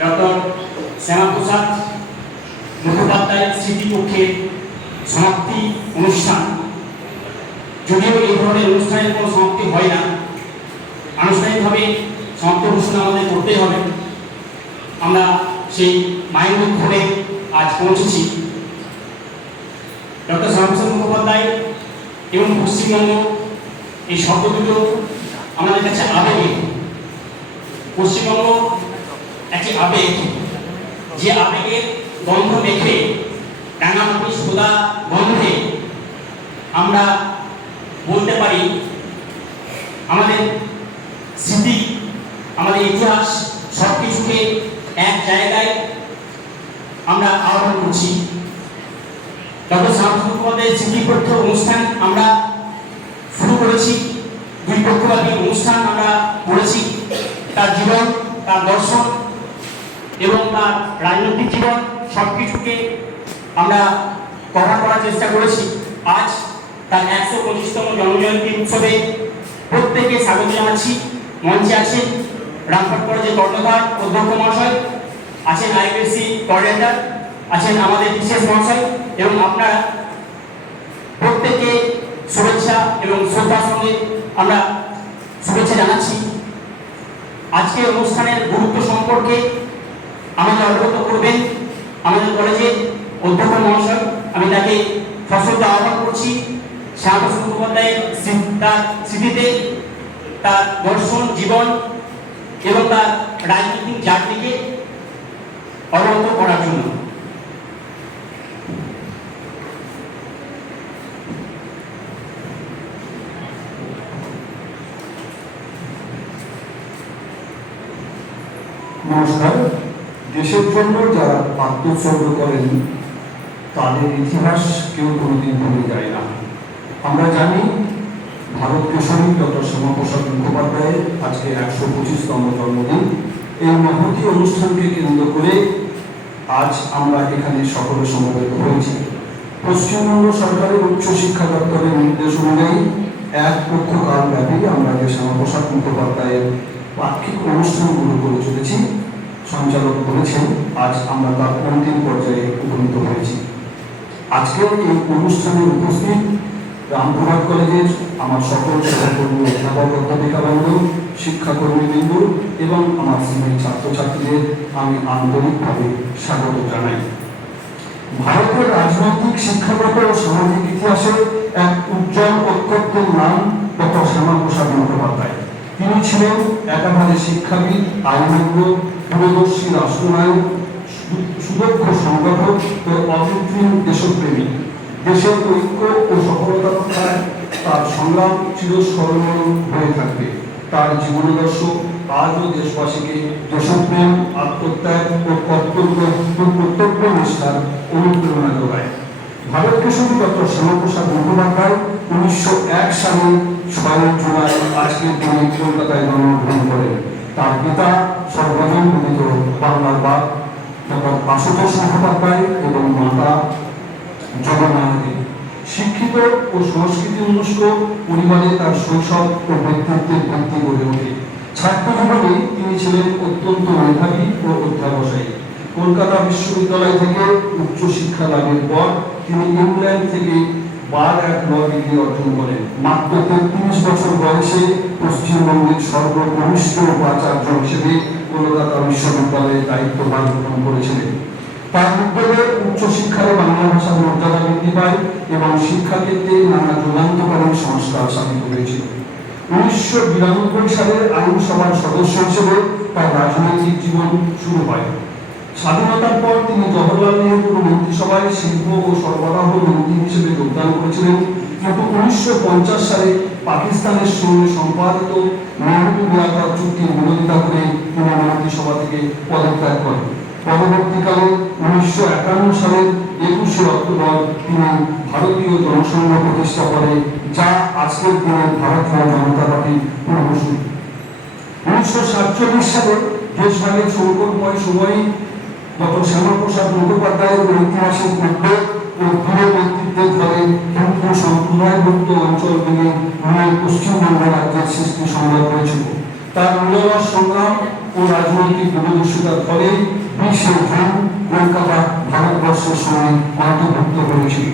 Doctor Shyamaprasad মুখোপাধ্যায়ের স্মৃতিপক্ষের সমাপ্তি অনুষ্ঠান। যদিও এই ধরনের অনুষ্ঠানের কোনো সমাপ্তি হয় না, আনুষ্ঠানিকভাবে সমাপ্তি অনুষ্ঠান আমাদের করতেই হবে। আমরা সেই মায়ের মুখে আজ পৌঁছেছি। ডক্টর শ্যামাপ্রসাদ মুখোপাধ্যায় এবং পশ্চিমবঙ্গ এই শব্দ দুটো আমাদের কাছে আবেগে। পশ্চিমবঙ্গ একটি আবেগ, যে আবেগের গন্ধ মেখে রাঙামাটি সোদা গন্ধে আমরা বলতে পারি আমাদের স্মৃতি, আমাদের ইতিহাস সব কিছুকে এক জায়গায় আমরা আহ্বান করছি। ডক্টর শ্যামাপ্রসাদ মুখোপাধ্যায়ের স্মৃতিপক্ষ অনুষ্ঠান আমরা শুরু করেছি, দুই পক্ষব্যাপী অনুষ্ঠান আমরা করেছি। তার জীবন, তার দর্শন এবং তার রাজনৈতিক জীবন সব কিছুকে আমরা কভার করার চেষ্টা করেছি। আজ তার ১২৫তম জন্মজয়ন্তী উৎসবে প্রত্যেকে স্বাগত জানাচ্ছি। মঞ্চে আছেন রামপুরহাট কলেজের কর্ণধার অধ্যক্ষ মহাশয়, আছেন আইপিএসসি কোঅর্ডিনেটর, আছেন আমাদের বিশেষ মহাশয়, এবং আপনারা প্রত্যেকে শুভেচ্ছা এবং শ্রদ্ধার সঙ্গে আমরা শুভেচ্ছা জানাচ্ছি। আজকের অনুষ্ঠানের গুরুত্ব সম্পর্কে আমাদের অবগত করবেন আমাদের কলেজের অধ্যক্ষ মহাশয়। আমি তাকে সশ্রদ্ধ আহ্বান করছি শ্যামাপ্রসাদ মুখোপাধ্যায়ের তার স্মৃতিতে, তার দর্শন, জীবন এবং তার রাজনৈতিক জাতিকে অবগত করার জন্য। নমস্কার। দেশের জন্য যারা আত্মোৎসর্গ করেন তাদের ইতিহাস কেউ কোনোদিন ভুলে যায় না। আমরা জানি ভারত কেশরী ডক্টর শ্যামাপ্রসাদ মুখোপাধ্যায়ের আজকে ১২৫তম জন্মদিন। এই মহতী অনুষ্ঠানকে কেন্দ্র করে আজ আমরা এখানে সকলে সমবেত হয়েছি। পশ্চিমবঙ্গ সরকারের উচ্চশিক্ষা দপ্তরের নির্দেশ অনুযায়ী এক পক্ষকাল ব্যাপী আমরা যে শ্যামাপ্রসাদ মুখোপাধ্যায়ের পাক্ষিক অনুষ্ঠানগুলো করে চলেছি, সঞ্চালক বলেছেন, আজ আমরা তার অন্তিম পর্যায়ে উপনীত হয়েছি। আজকের এই অনুষ্ঠানে উপস্থিত রামপুরহাট কলেজের আমার সকল সহকর্মী, অধ্যাপক অধ্যাপিকাবৃন্দ, শিক্ষাকর্মীবৃন্দ এবং আমার শ্রেণীর ছাত্রছাত্রীদের আমি আন্তরিকভাবে স্বাগত জানাই। ভারতের রাজনৈতিক, শিক্ষাগত ও সামাজিক ইতিহাসে এক উজ্জ্বল অক্ষরের নাম ডক্টর শ্যামাপ্রসাদ মুখোপাধ্যায়। তিনি ছিলেন একাধারে শিক্ষাবিদ, আইনজ্ঞ, দূরদর্শী রাষ্ট্রনায়ক, সুদক্ষ সংগঠক ও অকৃত্রিম দেশপ্রেমী। দেশের ঐক্য ও সফলতা রক্ষায় তার সংগ্রাম চিরস্মরণীয় হয়ে থাকবে। তার জীবনাদর্শ আজও দেশবাসীকে দেশপ্রেম, আত্মত্যাগ ও কর্তব্য নিষ্ঠার অনুপ্রেরণা যোগায়। ভারত কেশরী ডক্টর শ্যামাপ্রসাদ মুখোপাধ্যায় ১৯০১ সালে ৬ জুলাই আজকের দিনে কলকাতায় জন্মগ্রহণ করেন। তার পিতা সর্বজন বিদিত বাংলার বাপ ডক্টর আশুতোষ মুখোপাধ্যায় এবং মাতা জগন্নাথী। শিক্ষিত ও সংস্কৃতি অনুষ্ঠ পরিবারে তার শৈশব ও ব্যক্তিত্বের ভিত্তি গড়ে ওঠে। ছাত্র জীবনে তিনি ছিলেন অত্যন্ত মেধাবী ও অধ্যাবসায়ী। কলকাতা বিশ্ববিদ্যালয় থেকে উচ্চশিক্ষা লাভের পর তিনি ইংল্যান্ড থেকে বার অ্যাট ল ডিগ্রি অর্জন করেন। মাত্র ৩৩ বছর বয়সে পশ্চিমবঙ্গের সর্বকনিষ্ঠ উপাচার্য হিসেবে কলকাতা বিশ্ববিদ্যালয়ের দায়িত্বভার গ্রহণ করেছিলেন। তার উদ্যোগে উচ্চশিক্ষায় বাংলা ভাষার মর্যাদা বৃদ্ধি পায় এবং শিক্ষাক্ষেত্রে নানা যুগান্তকারী সংস্কার সাধিত হয়েছিল। ১৯৯২ সালে আইনসভার সদস্য হিসেবে তার রাজনৈতিক জীবন শুরু হয়। স্বাধীনতার পর তিনি জওহরলাল নেহরুর মন্ত্রিসভায় শিল্প ও সরবরাহ মন্ত্রী হিসেবে যোগদান করেছিলেন, কিন্তু ১৯৫০ সালে পাকিস্তানের সঙ্গে সম্পাদিত নেহরু মিয়াওয়ার চুক্তির বিরোধিতা করে তিনি মন্ত্রিসভা থেকে পদত্যাগ করেন। পরবর্তীকালে ১৯৫১ সালের ২১শে অক্টোবর তিনি ভারতীয় জনসংঘ প্রতিষ্ঠা করে, যা আজকের দিনের ভারতীয় জনতা পার্টির পূর্বসূরি। ১৯৪৭ সালে দেশভাগের সংকটময় সময়ে ডক্টর শ্যামাপ্রসাদ মুখোপাধ্যায়ের ঐতিহাসিক উদ্যোগ ও দৃঢ় নেতৃত্বের ফলে হিন্দু সম্প্রদায়ভুক্ত অঞ্চল ভেঙে পশ্চিমবঙ্গ রাজ্যের সৃষ্টি সম্ভব হয়েছিল। তার নিরলস সংগ্রাম ও ও রাজনৈতিক দূরদর্শিতার ফলে 20শে জুন কলকাতা ভারতবর্ষের সঙ্গে অন্তর্ভুক্ত হয়েছিল।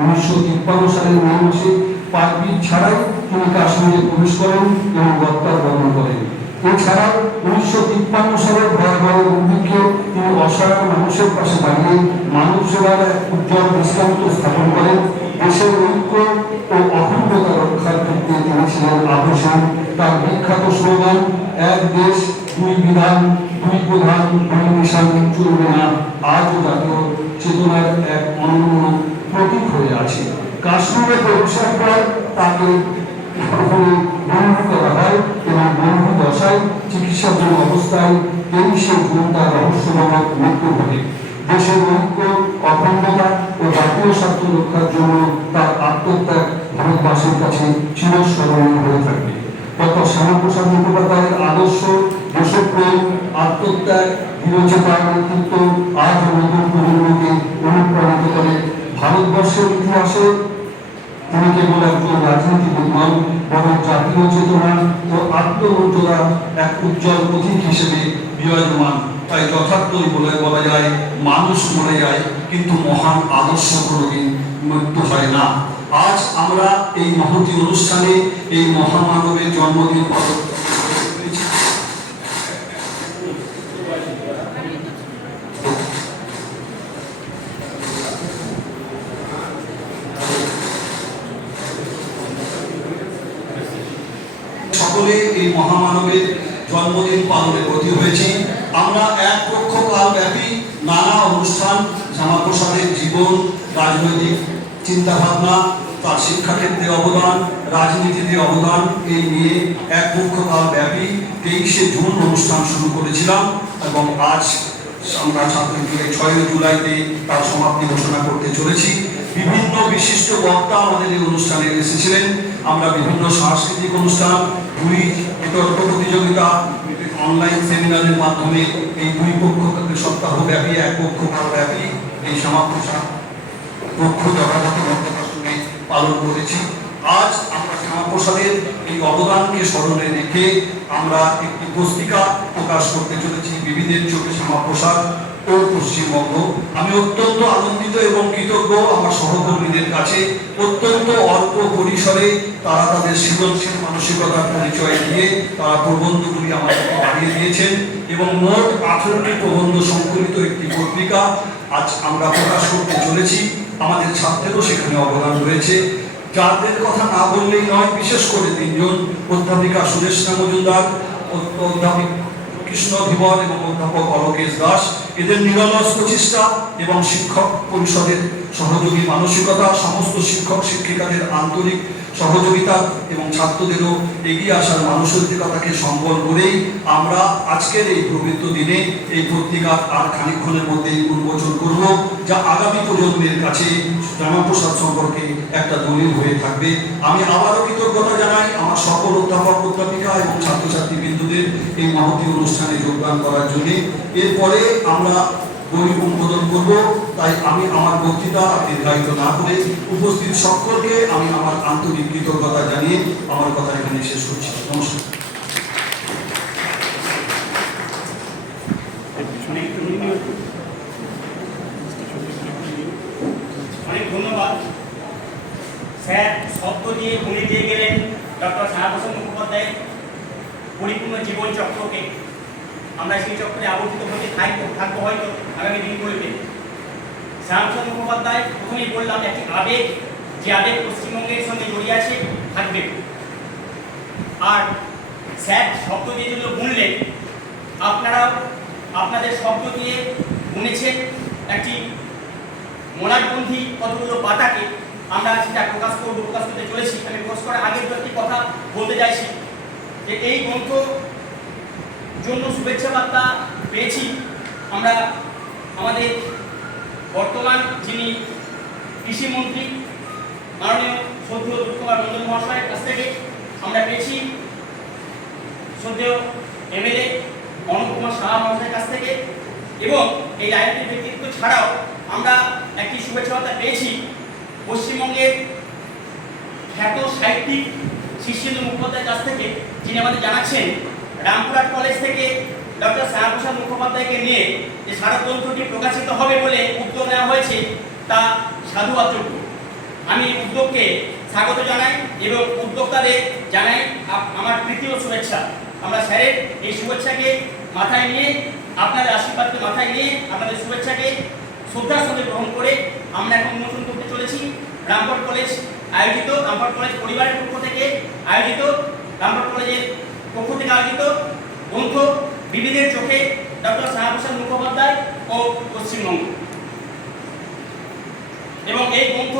1953 সালের মে মাসে পাকবির ছাড়াই তিনি কাশ্মীরে প্রবেশ করেন এবং গত্তার বর্ণনা করেন। এছাড়া 1953 সালের ভয়াবহ দুর্ভিক্ষে তিনি অসহায় মানুষের পাশে দাঁড়িয়ে মানব সেবার এক উজ্জ্বল দৃষ্টান্ত স্থাপন করেন। দেশের ঐক্য ও অখণ্ডতা রক্ষার ক্ষেত্রে তিনি ছিলেন আদর্শন। তার বিখ্যাত স্লোগান এক দেশ দুই বিধান দুই প্রধান দুই নিশান চলবে না আজও জাতীয় চেতনার এক অনন্য প্রতীক হয়ে আছে। কাশ্মীরে প্রবেশের পর তাকে বন্ধু করা হয় এবং বন্ধু দশায় চিকিৎসাধীন অবস্থায় 23শে জুন তার রহস্যজনক মৃত্যু ঘটে। দেশের ঐক্য অখণ্ডতা ও জাতীয় স্বার্থ রক্ষার জন্য তার আত্মত্যাগ ভারতবাসীর কাছে চিরস্মরণীয় হয়ে থাকবে। ডক্টর শ্যামাপ্রসাদ মুখোপাধ্যায়ের আদর্শ, দেশপ্রেম, আত্মত্যাগ, দৃঢ়চেতার নেতৃত্ব আজ নতুন প্রজন্মকে অনুপ্রাণিত করে। ভারতবর্ষের ইতিহাসে তিনি কেবল একজন রাজনীতিবিদ নন, বরং জাতীয় চেতনা ও আত্মমর্যাদার এক উজ্জ্বল প্রতীক হিসেবে বিরাজমান। তাই যথার্থই বলা যায়, মানুষ মরে যায় কিন্তু মহান আদর্শ কোনোদিন মৃত্যু হয় না। আজ আমরা এই মহতী অনুষ্ঠানে এই মহামানবের জন্মদিন পালন করেছি। সকলে এই মহামানবের জন্মদিন পালনে ব্রতী হয়েছি। আমরা এক পক্ষকাল ব্যাপী নানা অনুষ্ঠান, শ্যামাপ্রসাদের জীবন, রাজনৈতিক চিন্তাভাবনা, তার শিক্ষাক্ষেত্রে অবদান, রাজনীতিতে অবদান, এই নিয়ে এক পক্ষকাল ব্যাপী 23শে জুন অনুষ্ঠান শুরু করেছিলাম এবং আজ আমরা 6 জুলাইতে তার সমাপ্তি ঘোষণা করতে চলেছি। বিভিন্ন বিশিষ্ট বক্তা আমাদের এই অনুষ্ঠানে এসেছিলেন। আমরা বিভিন্ন সাংস্কৃতিক অনুষ্ঠান, দুই বিতর্ক প্রতিযোগিতা, অনলাইন সেমিনারের মাধ্যমে এই দুই পক্ষ সপ্তাহব্যাপী এক পক্ষকাল ব্যাপী এই শ্যামাপ্রসাদ পক্ষ যথাযথ বক্তব্যের সঙ্গে পালন করেছি। আজ আমরা শ্যামাপ্রসাদের এই অবদানকে স্মরণে রেখে আমরা একটি পুস্তিকা প্রকাশ করতে চলেছি, বিবিধের চোখে শ্যামাপ্রসাদ ও পশ্চিমবঙ্গ। আমি অত্যন্ত আনন্দিত এবং কৃতজ্ঞ আমার সহকর্মীদের কাছে। অত্যন্ত অল্প পরিসরে তারা তাদের সৃজনশীল মানসিকতার পরিচয় দিয়ে তারা প্রবন্ধগুলি আমাদেরকে বাড়িয়ে দিয়েছেন এবং মোট 18টি প্রবন্ধ সংকলিত একটি পত্রিকা আজ আমরা প্রকাশ করতে চলেছি। আমাদের ছাত্রেরও সেখানে অবদান রয়েছে, যাদের কথা না বললেই নয়। বিশেষ করে 3 জন, অধ্যাপিকা সুদেষ্ণা মজুমদার, অধ্যাপক কৃষ্ণ ধীবর এবং অধ্যাপক অলোকেশ দাস। এদের নিরলস প্রচেষ্টা এবং শিক্ষক পরিষদের সহযোগী মানসিকতা, সমস্ত শিক্ষক শিক্ষিকাদের আন্তরিক সহযোগিতা এবং ছাত্রদেরও এগিয়ে আসার মানসিকতাকে সম্বল করেই আমরা আজকের এই পবিত্র দিনে এই পত্রিকা আর খানিকক্ষণের মধ্যেই উন্মোচন করব, যা আগামী প্রজন্মের কাছে শ্যামাপ্রসাদ সম্পর্কে একটা দলিল হয়ে থাকবে। আমি আবারও কৃতজ্ঞতা জানাই আমার সকল অধ্যাপক অধ্যাপিকা এবং ছাত্রছাত্রী বিন্দুদের এই মহতী অনুষ্ঠানে যোগদান করার জন্য। এরপরে আমরা বই উদ্বোধন করব, তাই আমি আমার বক্তৃতা দীর্ঘায়িত না করে উপস্থিত সকলকে আমি আমার আন্তরিক কৃতজ্ঞতা জানিয়ে আমার কথা এখানে শেষ করছি। নমস্কার। অনেক ধন্যবাদ স্যার। শব্দ দিয়ে গুণে দিয়ে গেলেন ডক্টর শ্যামাপ্রসাদ মুখোপাধ্যায়ের পরিপূর্ণ জীবন চক্রকে। আমরা সেই চক্রে আবর্তিত হতে থাকবো হয়তো আগামী দিনগুলিতে। শ্যামাপ্রসাদ মুখোপাধ্যায় প্রথমেই বললাম একটি আবেগ, যে আবেগ পশ্চিমবঙ্গের সঙ্গে জড়িয়ে আছে, থাকবে। আর স্যার শব্দ দিয়ে যেগুলো বুনলেন, আপনারাও আপনাদের শব্দ দিয়ে বুনেছেন একটি মনাটবন্ধী কতগুলো পাতাকে। আমরা সেটা প্রকাশ করতে চলেছি। আমি প্রকাশ করার আগে একটি কথা বলতে চাইছি যে এই গ্রন্থ জন্য শুভেচ্ছা বার্তা পেয়েছি আমরা আমাদের বর্তমান যিনি কৃষিমন্ত্রী মাননীয় শ্রদ্ধেয় দুধকুমার মন্ডল মহাশয়ের কাছ থেকে। আমরা পেয়েছি শ্রদ্ধেয় এমএলএ অনুপ কুমার সাহা মহাশয়ের কাছ থেকে। এবং এই রাজনৈতিক ব্যক্তিত্ব ছাড়াও আমরা একটি শুভেচ্ছা বার্তা পেয়েছি পশ্চিমবঙ্গের খ্যাত সাহিত্যিক শীর্ষেন্দু মুখোপাধ্যায়ের কাছ থেকে, যিনি আমাদের জানাচ্ছেন রামপুরহাট কলেজ থেকে ডক্টর শ্যামাপ্রসাদ মুখোপাধ্যায়কে নিয়ে যে স্মারক গ্রন্থটি প্রকাশিত হবে বলে উদ্যোগ নেওয়া হয়েছে তা সাধুবাদযোগ্য। আমি উদ্যোগকে স্বাগত জানাই এবং উদ্যোক্তাদের জানাই আমার প্রীতি ও শুভেচ্ছা। আমরা স্যারের এই শুভেচ্ছাকে মাথায় নিয়ে, আপনাদের আশীর্বাদকে মাথায় নিয়ে, আপনাদের শুভেচ্ছাকে শ্রদ্ধার সঙ্গে গ্রহণ করে আমরা এখন উন্মোচন করতে চলেছি রামপুরহাট কলেজ আয়োজিত, রামপুরহাট কলেজ পরিবারের পক্ষ থেকে আয়োজিত, রামপুরহাট কলেজের পক্ষ থেকে আয়োজিত গ্রন্থ বিবিধের চোখে ডক্টর শ্যামাপ্রসাদ মুখোপাধ্যায় ও পশ্চিমবঙ্গ। এবং এই গ্রন্থ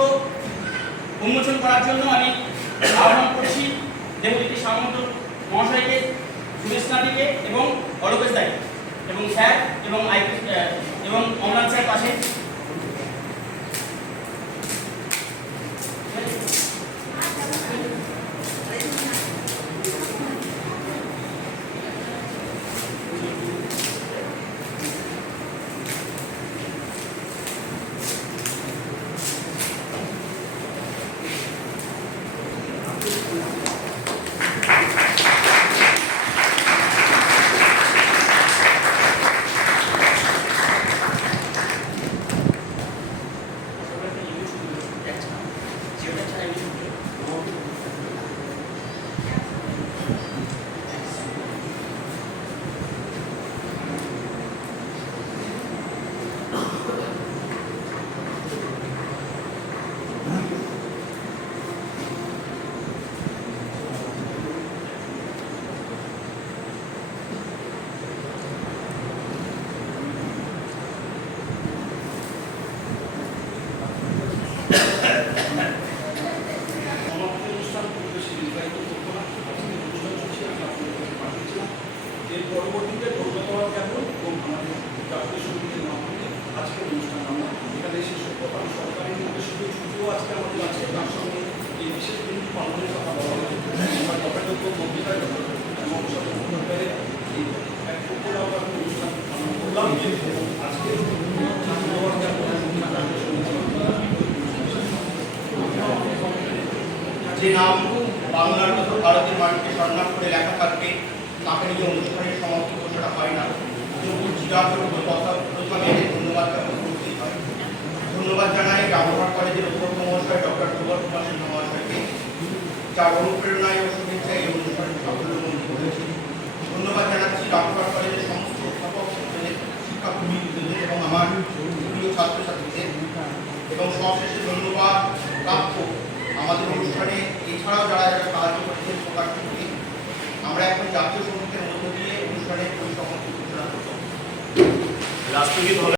উন্মোচন করার জন্য আমি আহ্বান করছি দেবজ্যোতি সামন্ত মহাশয়কে, সুরেশ নাদিকে এবং অলোকেশ দাকে এবং স্যার এবং অমলান স্যার পাশে। এর পরবর্তীতে কলকাতা কেমন এবং আমাদের জাতীয় সঙ্গীতের মাধ্যমে আজকের অনুষ্ঠান আমরা এখানে শেষ করতে সরকারি মধ্যে শুধু ছুটিও আজকে আমাদের আছে, তার সঙ্গে এই বিশেষ দিনটি পালনের কথা বলা হয়। আমার যথাযোগ্য মন্ত্রিতায় এই এক উপলব্ধ অনুষ্ঠান আমরা করলাম আজকে যে নাম বাংলার মতো ভারতের মাটিকে সম্মান করে লেখা থাকবে তাকে নিয়ে অনুষ্ঠানের সমাপ্তি ঘোষণা হয় না। প্রথমে ধন্যবাদ জ্ঞাপন করতেই হয়। ধন্যবাদ জানাই রামপুরহাট কলেজের অধ্যক্ষ মহাশয় ডক্টর প্রবল কুমার সিংহ মহাশয়কে, যার অনুপ্রেরণায় ও শুভেচ্ছায় এই অনুষ্ঠানের সাফল্যমণ্ডিত হয়েছে। ধন্যবাদ জানাচ্ছি রামপুরহাট কলেজের সমস্ত অধ্যাপক, শিক্ষাকর্মীদের এবং আমার প্রিয় ছাত্রছাত্রীদের। এবং সবশেষে ধন্যবাদ প্রাপ্য আমাদের অনুষ্ঠানে এছাড়াও যারা যারা সাহায্য করেছেন প্রকাশকে। আমরা এখন জাতীয় সঙ্গীতের মধ্য দিয়ে অনুষ্ঠানের পরিসমাপ্তি ঘোষণা করব। রাষ্ট্রগীত হবে।